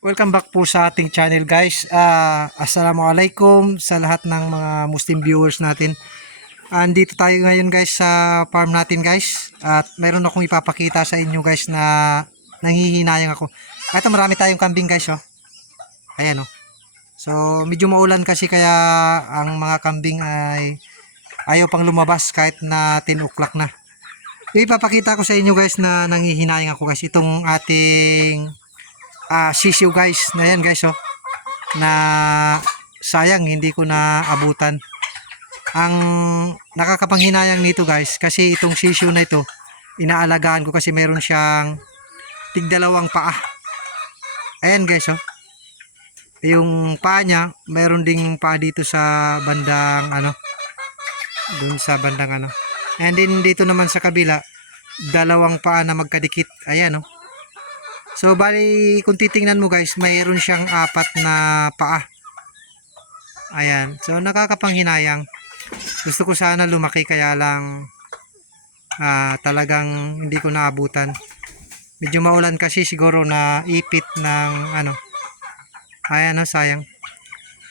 Welcome back po sa ating channel guys. Ah, Assalamualaikum sa lahat ng mga Muslim viewers natin. Andito tayo ngayon guys sa farm natin guys. At meron akong ipapakita sa inyo guys na nanghihinayang ako. Ito marami tayong kambing guys oh. Ayan oh. So medyo maulan kasi kaya ang mga kambing ay ayaw pang lumabas kahit na 10 o'clock na. Ipapakita ko sa inyo guys na nanghihinayang ako guys. Itong ating ah sisiw guys. Na yan guys oh. Na sayang hindi ko na abutan ang nakakapanghinayang nito guys kasi itong sisiw na ito inaalagaan ko kasi meron siyang tigdalawang paa. Ayan guys oh. Yung paa niya meron ding paa dito sa bandang ano dun sa bandang ano. And then dito naman sa kabila dalawang paa na magkadikit. Ayan oh So bali kung titingnan mo guys, mayroon siyang apat na paa. Ayan. So nakakapanghinayang. Gusto ko sana lumaki kaya lang ah, talagang hindi ko naabutan. Medyo maulan kasi siguro na ipit ng ano. Ayan oh, sayang.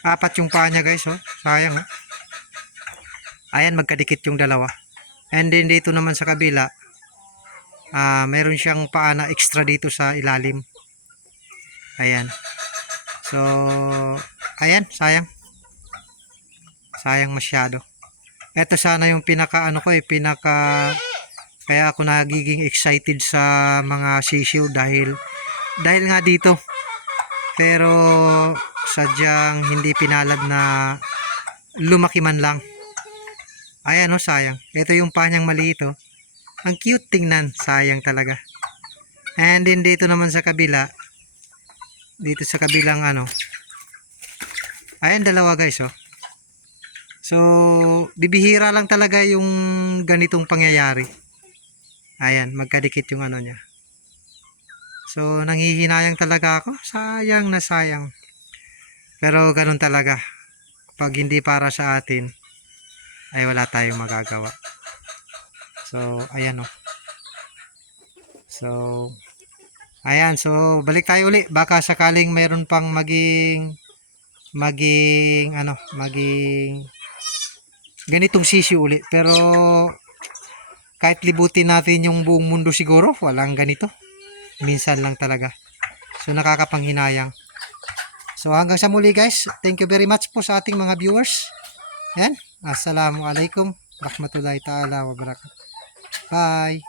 Apat yung paa niya guys oh. Sayang oh. Ayan magkadikit yung dalawa. And then dito naman sa kabila, ah meron siyang paa na extra dito sa ilalim. Ayan. So ayan sayang. Sayang masyado. Eto sana yung pinaka ano ko eh pinaka kaya ako nagiging excited sa mga sisiw dahil dahil nga dito. Pero sadyang hindi pinalad na lumaki man lang. Ayan oh sayang. Ito yung panyang maliit oh ang cute tingnan. Sayang talaga. And then dito naman sa kabila. Dito sa kabilang ano. Ayan dalawa guys oh. So bibihira lang talaga yung ganitong pangyayari. Ayan magkadikit yung ano niya. So nanghihinayang talaga ako. Sayang na sayang. Pero ganun talaga. Pag hindi para sa atin ay wala tayong magagawa. So, ayan o. So, ayan. So, balik tayo uli. Baka sakaling mayroon pang maging, maging, ano, maging, ganitong sisi uli. Pero, kahit libutin natin yung buong mundo siguro, walang ganito. Minsan lang talaga. So, nakakapanghinayang. So, hanggang sa muli guys. Thank you very much po sa ating mga viewers. Yan. Assalamualaikum. Rahmatullahi ta'ala wa barakatuh. Bye.